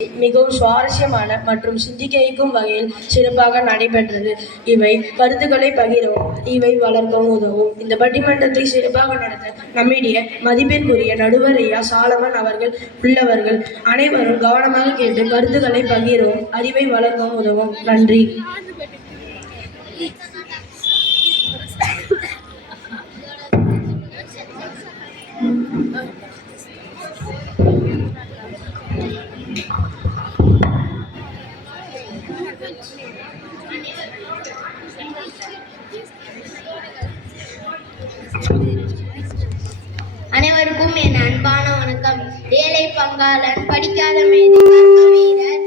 மிகவும் சுவாரஸ்யமான மற்றும் சிந்திக்க வைக்கும் வகையில் சிறப்பாக நடைபெற்றது. இவை கருத்துக்களை பகிரவும் இவை வளர்க்கவும் உதவும். இந்த பட்டிமன்றத்தை சிறப்பாக நடத்த நம்மிடையே மதிப்பிற்குரிய நடுவர் ஐயா சாலமன் அவர்கள் உள்ளவர்கள் அனைவரும் கவனமாக கேட்டு கருத்துக்களை பகிரவும் அறிவை வளர்க்கவும் உதவும். நன்றி. அனைவருக்கும் என் அன்பான வணக்கம். ஏழை பங்காளன், படிக்காத மேதை, கர்ம வீரர்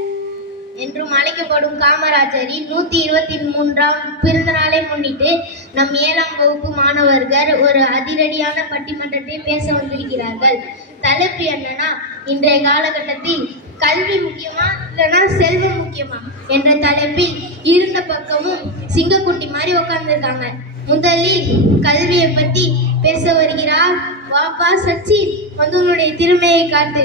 என்றும் அழைக்கப்படும் காமராஜரின் 123ஆம் பிறந்த நாளை முன்னிட்டு நம் 7ஆம் வகுப்பு மாணவர்கள் ஒரு அதிரடியான பட்டிமன்றத்தை பேச வந்திருக்கிறார்கள். தலைப்பு என்னன்னா, இன்றைய காலகட்டத்தில் கல்வி முக்கியமா இல்லைன்னா செல்வம் முக்கியமா என்ற தலைப்பில் இருந்த பக்கமும் சிங்கக்குட்டி மாதிரி உட்கார்ந்துருக்காங்க. முதலில் கல்வியை பற்றி பேச வருகிறார் வாப்பா சச்சின். வந்து உன்னுடைய திறமையை காட்டு.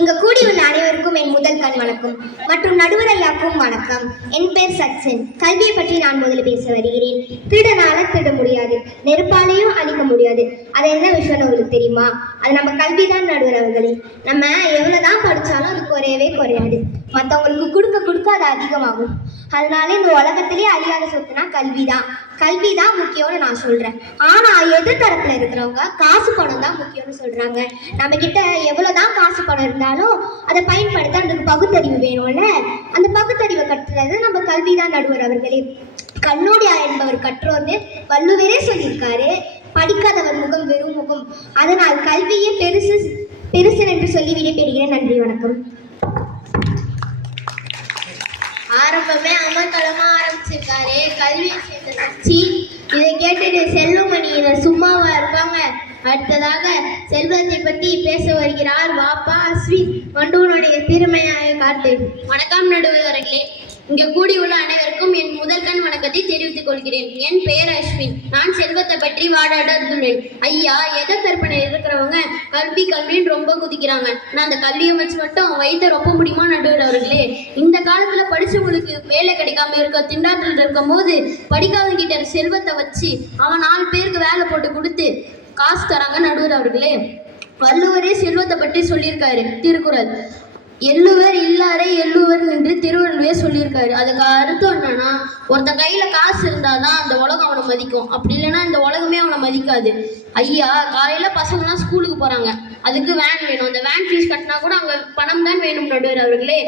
இங்க கூடியுள்ள அனைவருக்கும் என் முதல் கண் வணக்கம் மற்றும் நடுவர் ஐயாக்கும் வணக்கம். என் பேர் சச்சின். கல்வியை பற்றி நான் முதலில் பேச வருகிறேன். திருடனால திருட முடியாது, நெருப்பாலையும் அழிக்க முடியாது. அது என்ன விஷயம் உங்களுக்கு தெரியுமா? அது நம்ம கல்வி தான் நடுவர் அவர்களே. நம்ம எவ்வளவுதான் படிச்சாலும் அது குறையவே குறையாது. மற்றவங்களுக்கு கொடுக்க கொடுக்க அது அதிகமாகும். அதனால இந்த உலகத்திலேயே அழியாத சொத்துனா கல்விதான். கல்விதான் முக்கியம்னு நான் சொல்றேன். ஆனா எதிர்த்தரப்புல இருக்கிறவங்க காசு பணம் தான் முக்கியம்னு சொல்றாங்க. நம்ம கிட்ட எவ்வளவுதான் காசு பணம் இருந்தாலும் அதை பயன்படுத்த அதுக்கு பகுத்தறிவு வேணும்ல. அந்த பகுத்தறிவை கட்டுறது நம்ம கல்விதான் நடுவர் அவர்களே. கண்ணோடியார் என்பவர் கற்றோர்னு வள்ளுவரே சொல்லியிருக்காரு. படிக்காதவர் முகம் வெறும் முகம். அதனால் கல்வியே பெருசு பெருசு என்று சொல்லி விடைபெறுகிறேன். நன்றி, வணக்கம். ஆரம்பமே அமர்கலமா ஆரம்பிச்சிருக்காரு கல்வியை சேர்ந்த சச்சி. இதை கேட்டுட்டு செல்வமணியினர் சும்மாவா இருப்பாங்க? அடுத்ததாக செல்வத்தை பற்றி பேச வருகிறார் வாப்பா அஸ்வின். வண்டூனுடைய திறமையாக காட்டு. வணக்கம் நடுவர்களே. இங்கே கூடியுள்ள அனைவருக்கும் என் முதல் கண் வணக்கத்தை தெரிவித்துக் கொள்கிறேன். என் பெயர் அஸ்வின். நான் செல்வத்தை பற்றி வாடாடுறேன். ஐயா, எதிர்த்தரப்பின இருக்கிறவங்க கல்வி கல்வின்னு ரொம்ப குதிக்கிறாங்க. நான் அந்த கல்வியை வச்சு மட்டும் வயிற்ற ரொம்ப முடியுமா நடுவர்களே? இந்த காலத்துல படிச்சவங்களுக்கு வேலை கிடைக்காம இருக்க திண்டாட்டத்தில் இருக்கும் போது படிக்காதவங்க கிட்ட செல்வத்தை வச்சு அவன் 4 பேருக்கு வேலை போட்டு கொடுத்து காசு தராங்க நடுவர் அவர்களே. வள்ளுவரே செல்வத்தை பற்றி சொல்லியிருக்காரு. திருக்குறள் எள்ளுவர் இல்லாரே எள்ளுவர் என்று திருவள்ளுவே சொல்லியிருக்காரு. அதுக்கு அர்த்தம் என்னன்னா, ஒருத்தன் கையில காசு இருந்தாதான் அந்த உலகம் அவனை மதிக்கும். அப்படி இல்லைன்னா இந்த உலகமே அவனை மதிக்காது. ஐயா, காலையில பசங்கலாம் ஸ்கூலுக்கு போறாங்க, அதுக்கு வேன் வேணும். அந்த வேன் ஃபீஸ் கட்டினா கூட அங்க பணம் தான் வேணும் நடுவர் அவர்களே.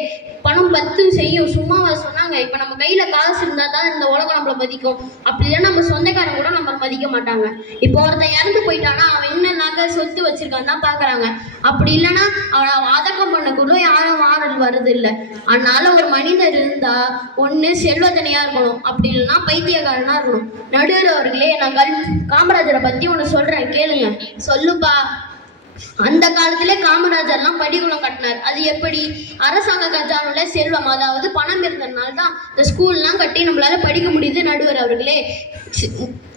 பணம் 10 செய்யும் சும்மாவா சொன்னாங்க? இப்ப நம்ம கையில காசு இருந்தா தான் இந்த உலகம் நம்மளை மதிக்கும். அப்படி இல்லைன்னா நம்ம சொந்தக்காரங்க கூட நம்ம மதிக்க மாட்டாங்க. இப்போ ஒருத்தன் இறந்து போயிட்டானா அவன் என்ன நகை சொத்து வச்சிருக்கான்னு தான் பாக்குறாங்க. அப்படி இல்லைன்னா அவனை அதக்கம் பண்ணக்குள்ள யாரும் மாறல் வருது இல்லை. அதனால ஒரு மனிதர் இருந்தா ஒண்ணு செல்வத்தனையா இருக்கணும், அப்படி இல்லைன்னா பைத்தியக்காரனா இருக்கணும். நடுவர் அவர்களே, நான் காமராஜரை பத்தி ஒண்ணு சொல்றேன், கேளுங்க. சொல்லுப்பா. அந்த காலத்திலே காமராஜர்லாம் படிக்குளம் கட்டினார். அது எப்படி? அரசாங்க கஜானால செல்வம், அதாவது பணம் இருந்ததுனால தான் இந்த ஸ்கூல்லாம் கட்டி நம்மளால படிக்க முடியுது நடுவர் அவர்களே.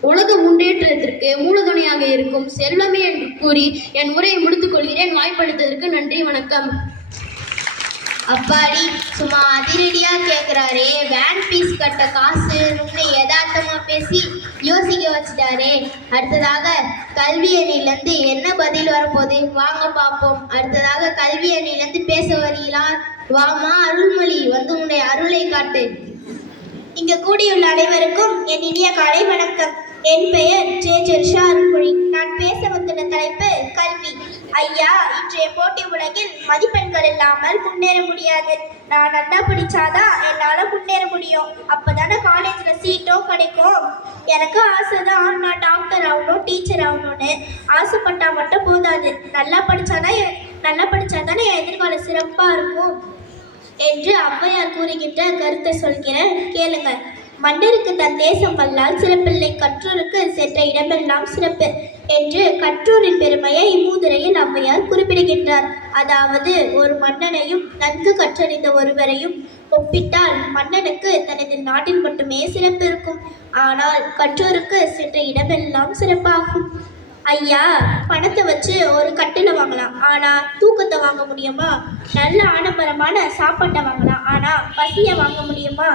உலக முன்னேற்றத்திற்கு மூலதுணையாக இருக்கும் செல்வமே என்று கூறி என் உரையை முடித்துக் கொள்கிறேன். வாய்ப்பளித்ததற்கு நன்றி, வணக்கம். அப்பாடி, சும்மா அதிரடியா கேட்குறாரே. வேன் ஃபீஸ் கட்ட காசு யதார்த்தமா பேசி யோசிக்க வச்சுட்டாரே. அடுத்ததாக கல்வி அணியிலேருந்து என்ன பதில் வரப்போகுது வாங்க பார்ப்போம். அடுத்ததாக கல்வி அணியிலேருந்து பேச வருகிறார் வாமா அருள்மொழி. வந்து உன்னுடைய அருளை காட்டு. இங்க கூடியுள்ள அனைவருக்கும் என் இனிய காலை வணக்கம். என் பெயர் ஜெர்ஷா அருள்மொழி. நான் பேச வந்துள்ள தலைப்பு கல்வி. ஐயா, இன்றைய போட்டி உலகில் மதிப்பெண்கள் இல்லாமல் முன்னேற முடியாது. நான் நல்லா படிச்சாதான் என்னால முன்னேற முடியும். அப்பதானே காலேஜ்ல சீட்டோ கிடைக்கும். எனக்கு ஆசைதான் நான் டாக்டர் ஆகணும், டீச்சர் ஆகணும்னு. ஆசைப்பட்டா மட்டும் போதாது, நல்லா படிச்சாதானே என் எதிர்காலம் சிறப்பா இருக்கும் என்று ஔவையார் கூறுகின்ற கருத்தை சொல்கிறேன், கேளுங்க. மன்னருக்கு தன் தேசம் வல்லால் சிறப்பில்லை, கற்றோருக்கு சென்ற இடமெல்லாம் சிறப்பு என்று கற்றோரின் பெருமையை இம்மூதுரையில் ஔவையார் குறிப்பிடுகின்றார். அதாவது ஒரு மன்னனையும் நன்கு கற்றறிந்த ஒருவரையும் ஒப்பிட்டால் மன்னனுக்கு தனது நாட்டில் மட்டுமே சிறப்பு இருக்கும். ஆனால் கற்றோருக்கு சென்ற இடமெல்லாம் சிறப்பாகும். ஐயா, பணத்தை வச்சு ஒரு கட்டில வாங்கலாம், ஆனா தூக்கத்தை வாங்க முடியுமா? நல்ல ஆடம்பரமான சாப்பாட்டை வாங்கலாம், ஆனா பசியை வாங்க முடியுமா?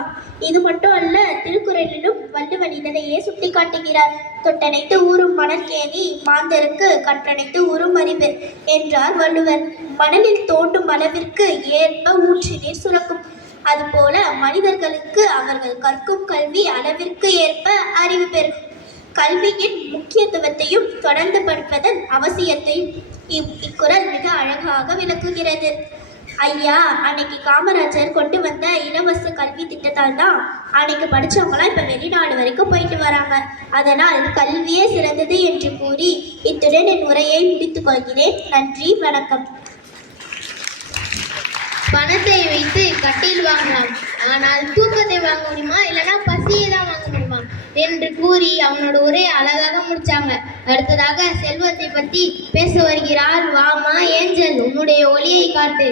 இது மட்டும் அல்ல, திருக்குறளிலும் வள்ளுவன் இதனையே சுட்டி காட்டுகிறார். தொட்டனைத்து ஊரும் மணற்கேணி மாந்தருக்கு கற்றனைத்து ஊரும் அறிவு என்றார் வள்ளுவர். மணலில் தோண்டும் அளவிற்கு ஏற்ப ஊற்று நீர் சுரக்கும். அதுபோல மனிதர்களுக்கு அவர்கள் கற்கும் கல்வி அளவிற்கு ஏற்ப அறிவு பெருகும். கல்வியின் முக்கியத்துவத்தையும் தொடர்ந்து படிப்பதன் அவசியத்தையும் இக்குறள் மிக அழகாக விளக்குகிறது. ஐயா, அன்னைக்கு காமராஜர் கொண்டு வந்த இலவச கல்வி திட்டத்தால் தான் அன்னைக்கு படிச்சவங்களாம் இப்ப வெளிநாடு வரைக்கும் போயிட்டு வராங்க. அதனால் கல்வியே சிறந்தது என்று கூறி இத்துடன் என் உரையை முடித்துக் கொள்கிறேன். நன்றி, வணக்கம். பணத்தை வைத்து கட்டில் வாங்கலாம், ஆனால் தூக்கத்தை வாங்க முடியுமா, இல்லைன்னா பசியை தான் வாங்க முடியுமா என்று கூறி அவனோட உரையை அழகாக முடிச்சாங்க. அடுத்ததாக செல்வத்தை பற்றி பேச வருகிறார். வாமா ஏஞ்சல், உன்னுடைய ஒளியை காட்டு.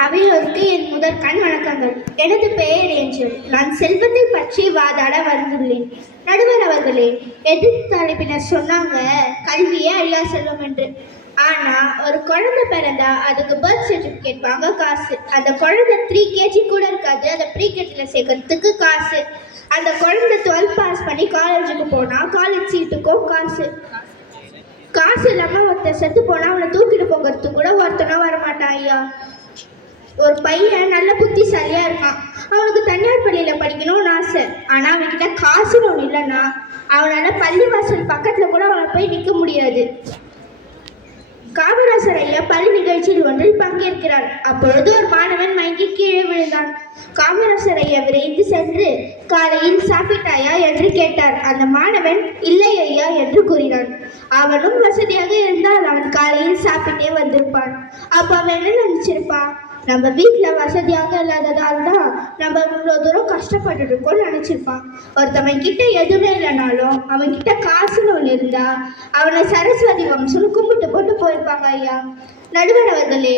அவையோருக்கு என் முதற்கண் வணக்கங்கள். எனது பெயர் ஏஞ்சல். நான் செல்வத்தை பற்றி வாதாட வந்துள்ளேன். நடுவர் அவர்களே, எதிர்ப்பு தலைப்பினர் சொன்னாங்க கல்வியே அழியா செல்வம் என்று. ஆனா ஒரு குழந்தை பிறந்தா அதுக்கு பர்த் சர்டிபிகேட் வாங்க காசு. அந்த குழந்தை 3 kg கூட இருக்காது, அதை ப்ரீகேட்ல சேர்க்கறதுக்கு காசு. அந்த குழந்தை 12th பாஸ் பண்ணி காலேஜுக்கு போனா காலேஜ் சீட்டுக்கும் காசு. காசு இல்லாம ஒருத்தர் செத்து போனா அவனை தூக்கிட்டு போகிறதுக்கு கூட ஒருத்தனா வரமாட்டான். ஐயா, ஒரு பையன் நல்ல புத்திசாலியா இருக்கான், அவனுக்கு தனியார் பள்ளியில படிக்கணும்னு ஆசை. ஆனா அவன்கிட்ட காசுன்னு ஒண்ணு இல்லைன்னா அவனால பள்ளிவாசல் பக்கத்துல கூட அவனை போய் நிற்க முடியாது. காமராசர் ஐயா பள்ளி நிகழ்ச்சியில் ஒன்றில் பங்கேற்கிறார். அப்பொழுது ஒரு மாணவன் மயங்கி கீழே விழுந்தான். காமராசர் ஐயா விரைந்து சென்று காலையில் சாப்பிட்டாயா என்று கேட்டார். அந்த மாணவன் இல்லை ஐயா என்று கூறினான். அவனும் வசதியாக இருந்தால் அவன் காலையில் சாப்பிட்டே வந்திருப்பான். அப்ப அவன் என்ன நினைச்சிருப்பான், நம்ம வீட்டில் வசதியாக இல்லாததால் தான் நம்ம இவ்வளோ தூரம் கஷ்டப்பட்டு இருக்கோம்னு நினச்சிருப்பான். ஒருத்தவன் கிட்ட எதுவுமே இல்லைனாலும் அவன் கிட்ட காசுன்னு ஒன்று இருந்தா அவனை சரஸ்வதி வம்சம்னு கும்பிட்டு போட்டு போயிருப்பாங்க. ஐயா, நடுவர் அவர்களே,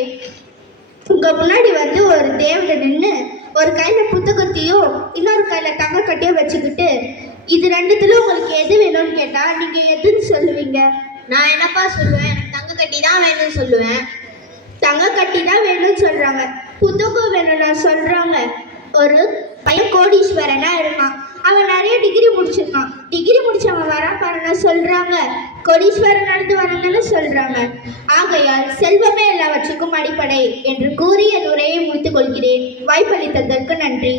உங்க முன்னாடி வந்து ஒரு தேவதை நின்று ஒரு கையில புத்தகத்தையும் இன்னொரு கையில தங்க கட்டியும் வச்சுக்கிட்டு இது ரெண்டுத்துல உங்களுக்கு எது வேணும்னு கேட்டா நீங்க எதுன்னு சொல்லுவீங்க? நான் என்னப்பா சொல்லுவேன், எனக்கு தங்க கட்டி தான் வேணும்னு சொல்லுவேன். தங்க கட்டி தான் வேணும்னு சொல்றாங்க, புத்தகம் வேணும்னு சொல்றாங்க. ஒரு பையன் கோடீஸ்வரனா இருக்கான், அவன் நிறைய டிகிரி முடிச்சிருக்கான். டிகிரி முடிச்சவன் வரா பாருன்னு சொல்றாங்க, கோடீஸ்வரன் நடந்து வரணும்னு சொல்றாங்க. ஆகையால் செல்வமே எல்லாவற்றுக்கும் அடிப்படை என்று கூறி என் உரையை முடித்துக் கொள்கிறேன். வாய்ப்பளித்ததற்கு நன்றி.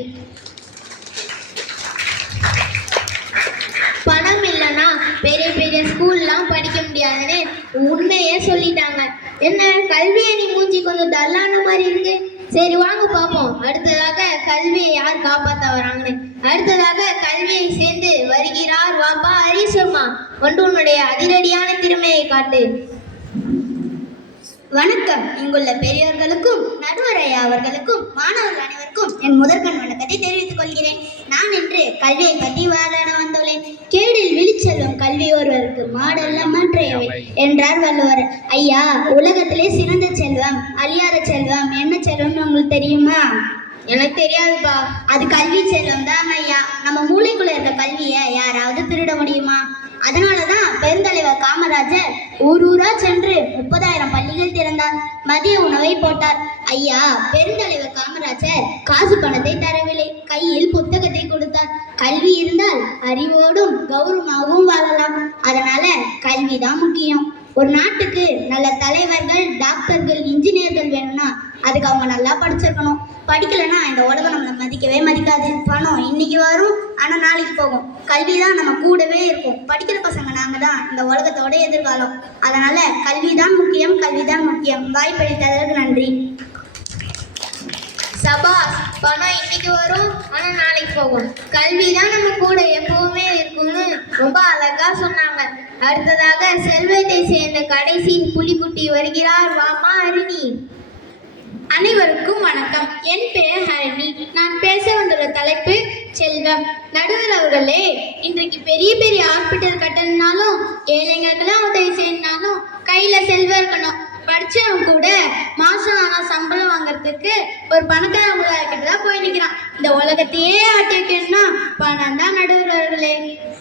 பணம் இல்லைன்னா பெரிய பெரிய ஸ்கூல்லாம் படிக்க முடியாதுன்னு உண்மையே சொல்லிட்டாங்க. என்ன கல்வியை நீ மூஞ்சி கொஞ்சம் டல்லான மாதிரி இருக்கு. சரி வாங்க பார்ப்போம் அடுத்ததாக கல்வியை யார் காப்பாற்ற வராங்கன்னு. அடுத்ததாக கல்வியை சேர்ந்து வருகிறார். வாப்பா ஹரிசம்மா, ஒன்று உன்னுடைய அதிரடியான திறமையை காட்டு. வணக்கம். இங்குள்ள பெரியோர்களுக்கும் நடுவர் ஐயா அவர்களுக்கும் மாணவர்கள் அனைவருக்கும் என் முதற்கண் வணக்கத்தை தெரிவித்துக் கொள்கிறேன். நான் இன்று கல்வியை பற்றி வாதாட வந்துள்ளேன். கேடில் விழிச்செல்வம் கல்வி ஒருவருக்கு மாடல்ல மாற்றையவை என்றார் வள்ளுவர். ஐயா, உலகத்திலே சிறந்த செல்வம் அழியாத செல்வம் என்ன செல்வம்னு உங்களுக்கு தெரியுமா? எனக்கு தெரியாதுப்பா. அது கல்வி செல்வம் தான் ஐயா. நம்ம மூளைக்குள்ள இருக்க கல்வியை யாராவது திருட முடியுமா? அதனாலதான் பெருந்தலைவர் காமராஜர் ஊரா சென்று 30,000 பள்ளிகள் திறந்தார், மதிய உணவை போட்டார். ஐயா, பெருந்தலைவர் காமராஜர் காசு பணத்தை தரவில்லை, கையில் புத்தகத்தை கொடுத்தார். கல்வி இருந்தால் அறிவோடும் கௌரவமாகவும் வாழலாம். அதனால கல்விதான் முக்கியம். ஒரு நாட்டுக்கு நல்ல தலைவர்கள், டாக்டர்கள், இன்ஜினியர்கள் வேணும்னா அதுக்கு அவங்க நல்லா படிச்சிருக்கணும். படிக்கலைன்னா இந்த உலகம் நம்மளை மதிக்கவே மதிக்காது. பணம் இன்னைக்கு வரும், ஆனால் நாளைக்கு போகும். கல்வி தான் நம்ம கூடவே இருக்கும். படிக்கிற பசங்க நாங்கள் தான் இந்த உலகத்தோட எதிர்காலம். அதனால கல்விதான் முக்கியம், கல்விதான் முக்கியம். வாய்ப்பளித்ததற்கு நன்றி. சபாஸ், பணம் இன்னைக்கு வரும் ஆனா நாளைக்கு போகும். கல்வி தான் நம்ம கூட எப்பவுமே இருக்கும்னு ரொம்ப அழகா சொன்னாங்க. அடுத்ததாக செல்வத்தை சேர்ந்த கடைசி புலிக்குட்டி வருகிறார். வாமா ஹரிணி. அனைவருக்கும் வணக்கம். என் பெயர் ஹரிணி. நான் பேச வந்துள்ள தலைப்பு செல்வம். நடுவர் அவர்களே, இன்றைக்கு பெரிய பெரிய ஹாஸ்பிட்டல் கட்டணும்னாலும் ஏழைங்களுக்கெல்லாம் உதவி செய்யணும்னாலும் கையில செல்வம் இருக்கணும். படிச்சவங்க கூட மாசம் ஆனா சம்பளம் வாங்குறதுக்கு வைக்கிறதுக்கு ஒரு பணக்கார முதலாளிகிட்ட தான் போய் நிற்கிறான். இந்த உலகத்தையே ஆட்டி வைக்கணும்னா பணம் தான் நடுவர்களே.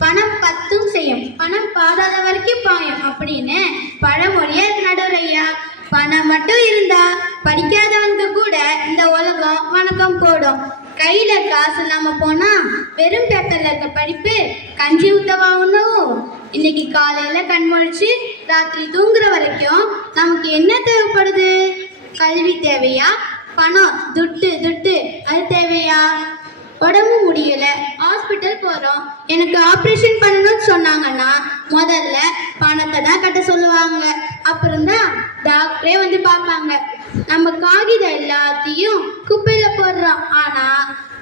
பணம் பத்தும் செய்யும், பணம் பாதாத வரைக்கும் பாயும் அப்படின்னு பழமொழியே இருக்கு நடுவர் ஐயா. பணம் மட்டும் இருந்தா படிக்காதவங்க கூட இந்த உலகம் வணக்கம் போடும். கையில காசு இல்லாம போனா வெறும் பேப்பர்ல இருக்க படிப்பு கஞ்சி ஊத்தவா உணவும். இன்னைக்கு காலையில கண் முழிச்சு ராத்திரி தூங்குற வரைக்கும் நமக்கு என்ன தேவைப்படுது? கல்வி தேவையா? பணம் துட்டு அது தேவையா? உடம்பு முடியல, ஹாஸ்பிட்டல் போறோம், எனக்கு ஆப்ரேஷன் பண்ணணும்னு சொன்னாங்கன்னா முதல்ல பணத்தை தான் கட்ட சொல்லுவாங்க. அப்புறம் தான் டாக்டரே வந்து பார்ப்பாங்க. நம்ம காகிதம் எல்லாத்தையும் குப்பையில போடுறோம், ஆனா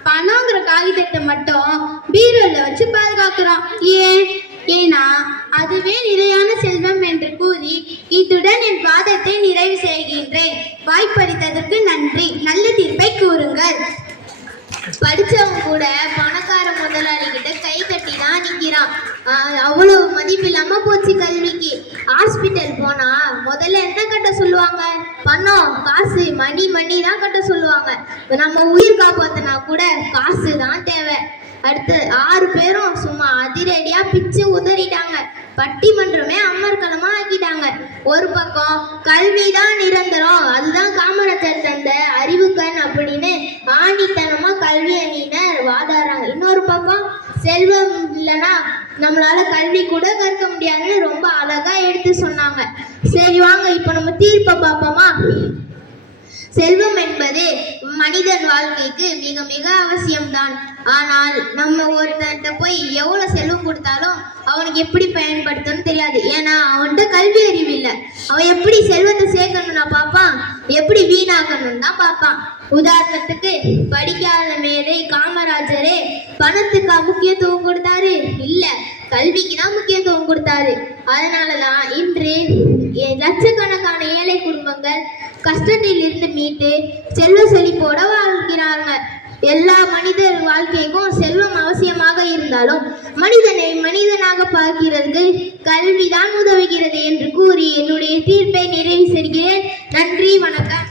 பணங்கிற காகிதத்தை மட்டும் பீரோல வச்சு பாதுகாக்கிறோம். ஏன்னா அதுவே நிலையான செல்வம் என்று கூறி இத்துடன் என் வாதத்தை நிறைவு செய்கின்றேன். வாய்ப்பளித்ததற்கு நன்றி. நல்ல தீர்ப்பை கூறுங்கள். படிச்சவங்க கூட பணக்கார முதலாளி கிட்ட கை கட்டி தான் நிக்கிறான். அவ்வளவு மதிப்பு இல்லாம போச்சு கல்விக்கு. ஹாஸ்பிட்டல் போனா முதல்ல என்ன கட்ட சொல்லுவாங்க? பணம், காசு, மணி தான் கட்ட சொல்லுவாங்க. நம்ம உயிர் காப்பாத்தினா கூட காசு தான் தேவை. அடுத்து 6 பேரும் சும்மா அதிரடியா பிச்சு உதறிட்டாங்க. பட்டிமன்றமே அமர்க்களமா ஆக்கிட்டாங்க. ஒரு பக்கம் கல்விதான் நிரந்தரம், அதுதான் காமராஜர் தந்த அறிவுக்கண் அப்படின்னு ஆணித்தனமா கல்வி அணியினர் வாதாடுறாங்க. இன்னொரு பக்கம் செல்வம் இல்லைன்னா நம்மளால கல்வி கூட கற்க முடியாதுன்னு ரொம்ப அழகா எடுத்து சொன்னாங்க. சரி வாங்க இப்ப நம்ம தீர்ப்பை பார்ப்போமா? செல்வம் என்பது மனிதன் வாழ்க்கைக்கு மிக மிக அவசியம்தான். ஆனால் நம்ம ஒருத்தன்ட்ட போய் எவ்வளவு செல்வம் கொடுத்தாலும் அவனுக்கு எப்படி பயன்படுத்தணும்னு தெரியாது. ஏன்னா அவன்கிட்ட கல்வி அறிவு இல்லை. அவன் எப்படி செல்வத்தை சேர்க்கணும்னா பார்ப்பான், எப்படி வீணாக்கணும்னு தான் பார்ப்பான். உதாரணத்துக்கு படிக்காத மேதை காமராஜரே பணத்துக்கு முக்கியத்துவம் கொடுத்தாரு? இல்ல, கல்விக்கு தான் முக்கியத்துவம் கொடுத்தாரு. அதனாலதான் இன்று லட்சக்கணக்கான ஏழை குடும்பங்கள் கஷ்டத்தில் இருந்து மீட்டு செல்வ செழிப்போட வாழ்கிறாங்க. எல்லா மனிதர் வாழ்க்கைக்கும் செல்வம் அவசியமாக இருந்தாலும் மனிதனை மனிதனாக பார்க்கிறதுக்கு கல்விதான் உதவுகிறது என்று கூறி என்னுடைய தீர்ப்பை நிறைவு செய்கிறேன். நன்றி, வணக்கம்.